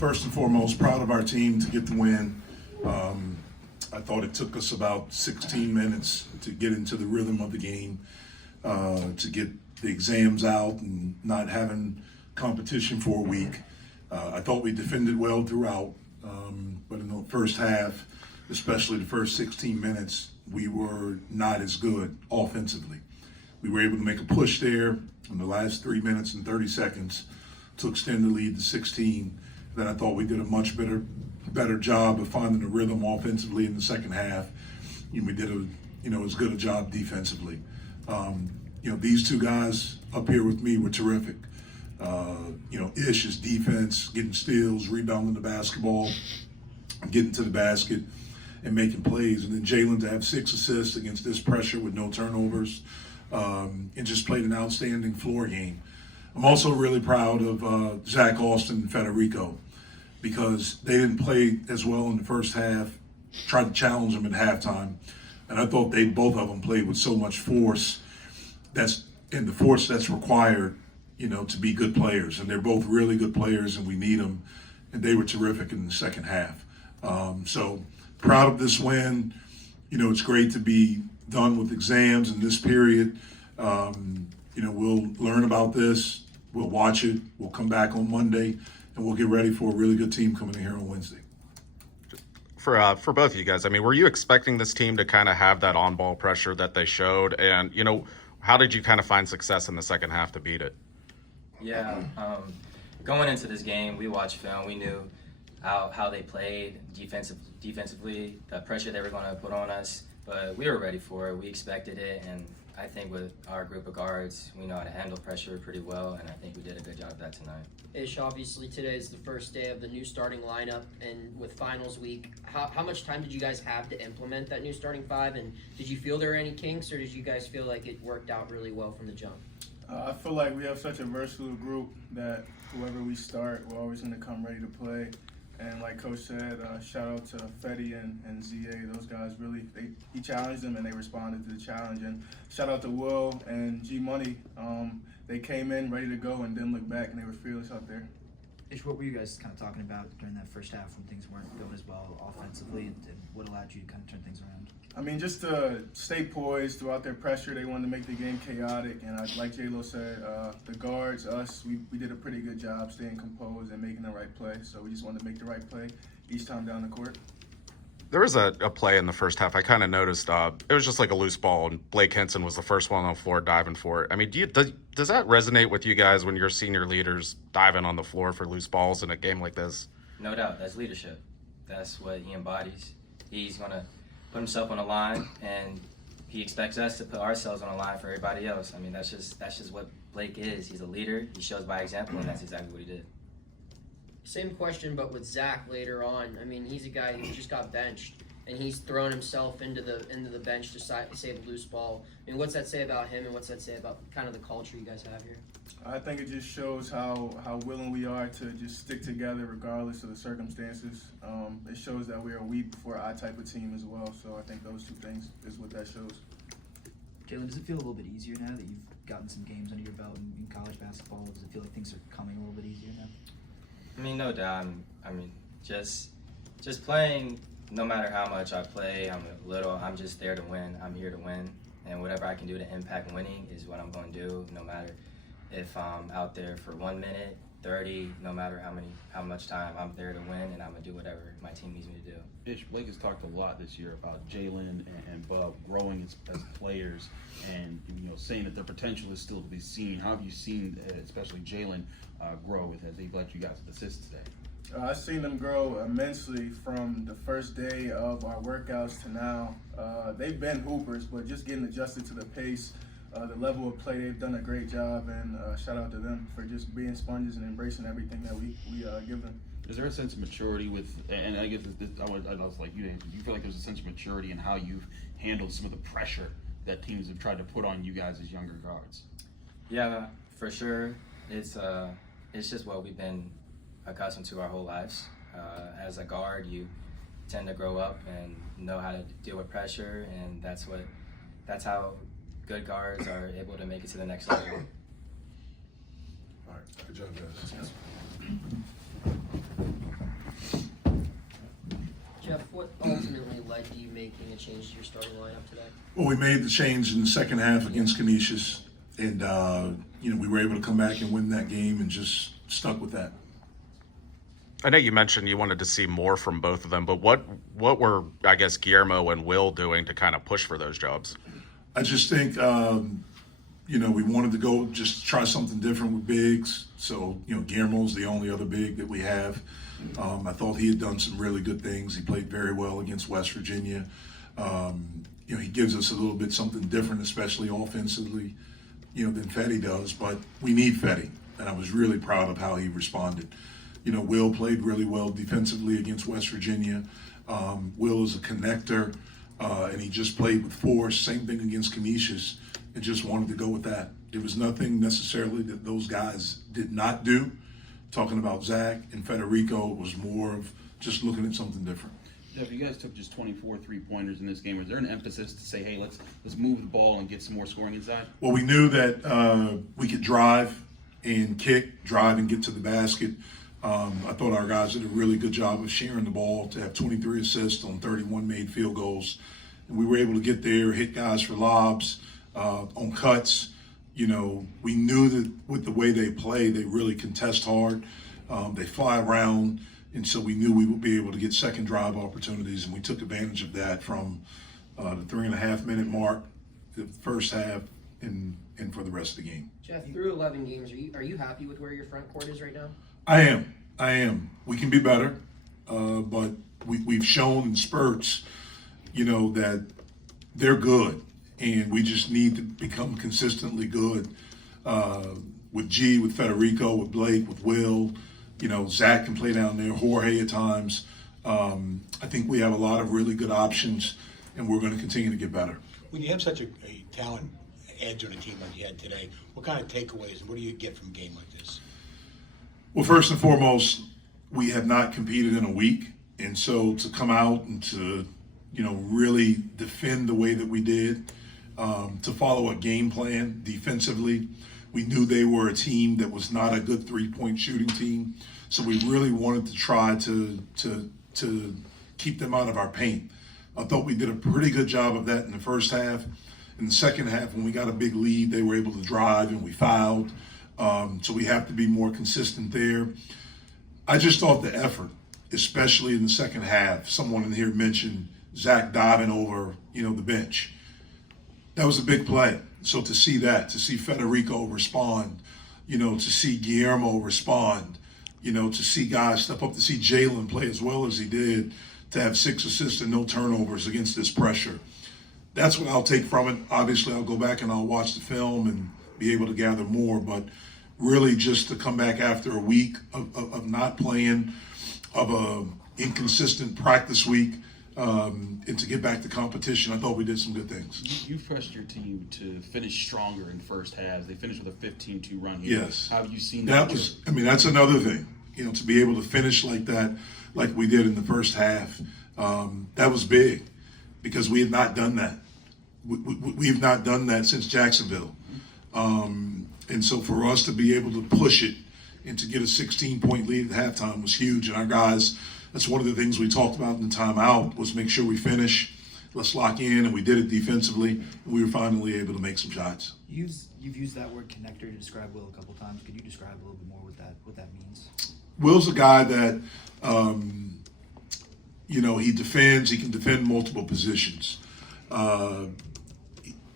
first and foremost, proud of our team to get the win. I thought it took us about 16 minutes to get into the rhythm of the game, to get the exams out and not having competition for a week. I thought we defended well throughout, but in the first half, especially the first 16 minutes, we were not as good offensively. We were able to make a push there in the last 3 minutes and 30 seconds to extend the lead to 16. Then I thought we did a much better job of finding the rhythm offensively in the second half. We did as good a job defensively. These two guys up here with me were terrific. Ish's defense, getting steals, rebounding the basketball, getting to the basket, and making plays. And then Jaland to have 6 assists against this pressure with no turnovers, and just played an outstanding floor game. I'm also really proud of Zach Austin and Federico, because they didn't play as well in the first half, tried to challenge them at halftime. And I thought both of them played with so much force, the force that's required, to be good players. And they're both really good players, and we need them. And they were terrific in the second half. So proud of this win. It's great to be done with exams in this period. We'll learn about this. We'll watch it. We'll come back on Monday, and we'll get ready for a really good team coming in here on Wednesday. For both of you guys, were you expecting this team to kind of have that on-ball pressure that they showed? And, how did you kind of find success in the second half to beat it? Yeah, going into this game, we watched film. We knew how they played defensively, the pressure they were going to put on us. But we were ready for it. We expected it, and I think with our group of guards, we know how to handle pressure pretty well, and I think we did a good job of that tonight. Ish, obviously today is the first day of the new starting lineup, and with finals week, how much time did you guys have to implement that new starting five, and did you feel there were any kinks, or did you guys feel like it worked out really well from the jump? I feel like we have such a versatile group that whoever we start, we're always going to come ready to play. And like Coach said, shout out to Fetty and ZA. Those guys really, he challenged them and they responded to the challenge. And shout out to Will and G Money. They came in ready to go and didn't look back, and they were fearless out there. Ish, what were you guys kind of talking about during that first half when things weren't going as well offensively, and what allowed you to kind of turn things around? Just to stay poised throughout their pressure. They wanted to make the game chaotic, and like J-Lo said, the guards, us, we did a pretty good job staying composed and making the right play. So we just wanted to make the right play each time down the court. There was a play in the first half. I kind of noticed it was just like a loose ball, and Blake Henson was the first one on the floor diving for it. Does that resonate with you guys when your senior leaders diving on the floor for loose balls in a game like this? No doubt, that's leadership. That's what he embodies. He's going to put himself on the line, and he expects us to put ourselves on the line for everybody else. That's just what Blake is. He's a leader. He shows by example, and that's exactly what he did. Same question, but with Zach later on. He's a guy who just got benched, and he's thrown himself into the bench to save a loose ball. What's that say about him, and what's that say about kind of the culture you guys have here? I think it just shows how willing we are to just stick together regardless of the circumstances. It shows that we are we before I type of team as well. So I think those two things is what that shows. Jaland, does it feel a little bit easier now that you've gotten some games under your belt in college basketball? Does it feel like things are coming a little bit easier now? No doubt. Just playing, no matter how much I play, I'm just there to win. I'm here to win. And whatever I can do to impact winning is what I'm going to do, no matter if I'm out there for 1 minute, 30, no matter how much time, I'm there to win, and I'm going to do whatever my team needs me to do. Ish, Blake has talked a lot this year about Jaland and Bub growing as players, and saying that their potential is still to be seen. How have you seen, especially Jaland, grow as they've let you guys assist today? I've seen them grow immensely from the first day of our workouts to now. They've been hoopers, but just getting adjusted to the pace, the level of play, they've done a great job, and shout out to them for just being sponges and embracing everything that we give them. Is there a sense of maturity and I guess I was like you, do you feel like there's a sense of maturity in how you've handled some of the pressure that teams have tried to put on you guys as younger guards? Yeah, for sure. It's just what we've been accustomed to our whole lives. As a guard, you tend to grow up and know how to deal with pressure, and that's how good guards are able to make it to the next level. All right, good job, guys. led to you making a change to your starting lineup today? Well, we made the change in the second half against Canisius, and we were able to come back and win that game and just stuck with that. I know you mentioned you wanted to see more from both of them, but what were, I guess, Guillermo and Will doing to kind of push for those jobs? I just think, we wanted to go just try something different with bigs. So, Guillermo's the only other big that we have. I thought he had done some really good things. He played very well against West Virginia. He gives us a little bit something different, especially offensively, than Fetty does. But we need Fetty, and I was really proud of how he responded. Will played really well defensively against West Virginia. Will is a connector, and he just played with force. Same thing against Canisius, and just wanted to go with that. There was nothing necessarily that those guys did not do. Talking about Zach and Federico, it was more of just looking at something different. Jeff, you guys took just 24 3-pointers in this game. Was there an emphasis to say, hey, let's move the ball and get some more scoring inside? Well, we knew that we could drive and kick, drive and get to the basket. I thought our guys did a really good job of sharing the ball to have 23 assists on 31 made field goals. And we were able to get there, hit guys for lobs, on cuts. We knew that with the way they play, they really contest hard. They fly around. And so we knew we would be able to get second drive opportunities. And we took advantage of that from the 3.5-minute mark, the first half, and for the rest of the game. Jeff, through 11 games, are you happy with where your front court is right now? I am. We can be better, but we've shown in spurts, that they're good, and we just need to become consistently good with G, with Federico, with Blake, with Will. Zach can play down there, Jorge at times. I think we have a lot of really good options, and we're going to continue to get better. When you have such a talent edge on a team like you had today, what kind of takeaways and what do you get from a game like this? Well, first and foremost, we have not competed in a week. And so to come out and to, really defend the way that we did, to follow a game plan defensively. We knew they were a team that was not a good three-point shooting team. So we really wanted to try to keep them out of our paint. I thought we did a pretty good job of that in the first half. In the second half, when we got a big lead, they were able to drive and we fouled. So we have to be more consistent there. I just thought the effort, especially in the second half, someone in here mentioned Zach diving over, the bench. That was a big play. So to see that, to see Federico respond, to see Guillermo respond, to see guys step up, to see Jaland play as well as he did, to have 6 assists and no turnovers against this pressure. That's what I'll take from it. Obviously, I'll go back and I'll watch the film and be able to gather more, but really just to come back after a week of not playing, of a inconsistent practice week, and to get back to competition, I thought we did some good things. You pressed your team to finish stronger in first halves. They finished with a 15-2 run here. Yes. How have you seen that? That's another thing, to be able to finish like that, like we did in the first half, that was big because we have not done that. We've not done that since Jacksonville. And so for us to be able to push it and to get a 16-point lead at halftime was huge. And our guys, that's one of the things we talked about in the timeout was make sure we finish, let's lock in, and we did it defensively, and we were finally able to make some shots. You've used that word connector to describe Will a couple times. Could you describe a little bit more what that means? Will's a guy that, he defends. He can defend multiple positions.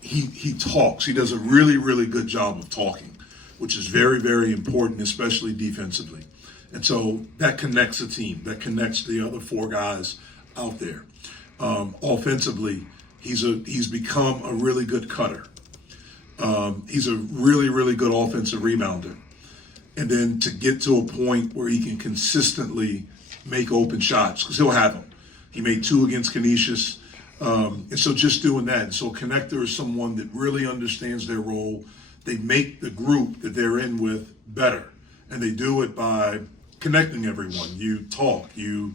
He talks. He does a really, really good job of talking, which is very, very important, especially defensively. And so that connects a team. That connects the other 4 guys out there. Offensively, he's become a really good cutter. He's a really, really good offensive rebounder. And then to get to a point where he can consistently make open shots, because he'll have them. He made 2 against Canisius. And so just doing that. And so connector is someone that really understands their role. They make the group that they're in with better. And they do it by connecting everyone. You talk, you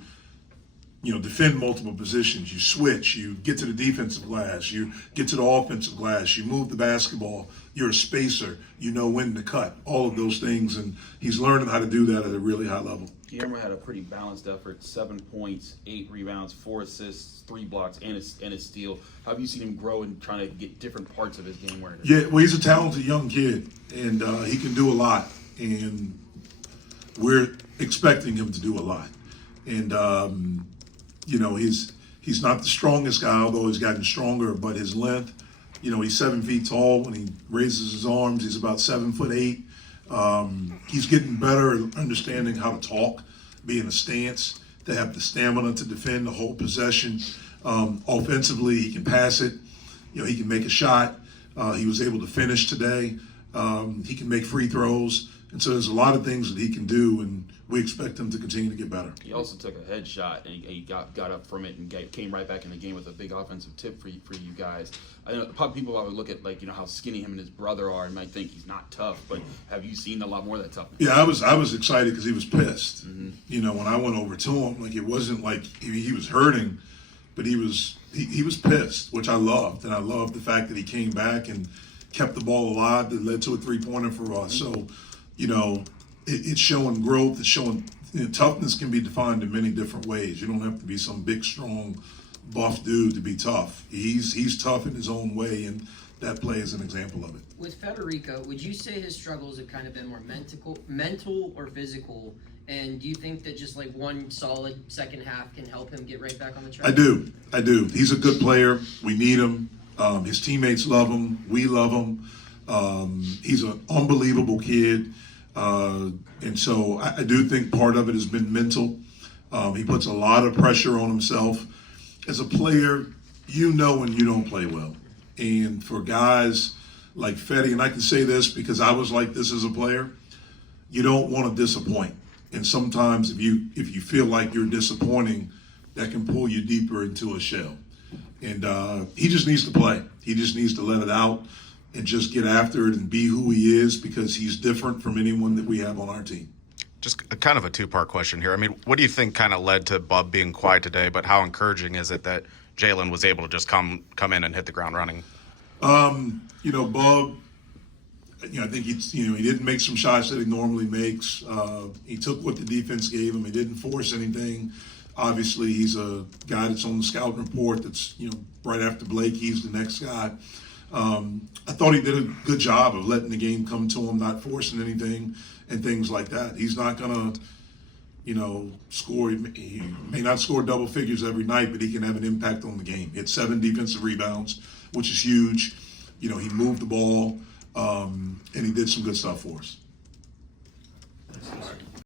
defend multiple positions, you switch, you get to the defensive glass, you get to the offensive glass, you move the basketball, you're a spacer, you know when to cut, all of those things. And he's learning how to do that at a really high level. Guillermo had a pretty balanced effort: 7 points, 8 rebounds, 4 assists, 3 blocks, and a steal. How have you seen him grow and trying to get different parts of his game where? Yeah, well, he's a talented young kid, and he can do a lot, and we're expecting him to do a lot. And he's not the strongest guy, although he's gotten stronger. But his length, he's 7 feet tall. When he raises his arms, he's about 7'8". He's getting better at understanding how to talk, be in a stance, to have the stamina to defend the whole possession. Offensively, he can pass it. He can make a shot. He was able to finish today. He can make free throws. And so there's a lot of things that he can do, and we expect him to continue to get better. He also took a headshot, and he got up from it and came right back in the game with a big offensive tip for you guys. I know probably people would look at how skinny him and his brother are and might think he's not tough, but have you seen a lot more of that toughness? Yeah, I was excited because he was pissed. Mm-hmm. When I went over to him, it wasn't like he was hurting, but he was pissed, which I loved, and I loved the fact that he came back and kept the ball alive that led to a 3-pointer for us. So, it's showing growth. It's showing toughness can be defined in many different ways. You don't have to be some big, strong, buff dude to be tough. He's tough in his own way, and that play is an example of it. With Federico, would you say his struggles have kind of been more mental or physical? And do you think that just one solid second half can help him get right back on the track? I do. He's a good player. We need him. His teammates love him. We love him. He's an unbelievable kid. And so I do think part of it has been mental. He puts a lot of pressure on himself. As a player, when you don't play well. And for guys like Fetty, and I can say this because I was like this as a player, you don't want to disappoint. And sometimes if you feel like you're disappointing, that can pull you deeper into a shell. And he just needs to play. He just needs to let it out and just get after it and be who he is, because he's different from anyone that we have on our team. Just kind of a two-part question here. I mean, what do you think kind of led to Bub being quiet today, but how encouraging is it that Jaland was able to just come in and hit the ground running? Bub, I think he didn't make some shots that he normally makes. He took what the defense gave him. He didn't force anything. Obviously, he's a guy that's on the scouting report that's, right after Blake, he's the next guy. I thought he did a good job of letting the game come to him, not forcing anything and things like that. He's not going to, score. He may not score double figures every night, but he can have an impact on the game. He had 7 defensive rebounds, which is huge. He moved the ball, and he did some good stuff for us.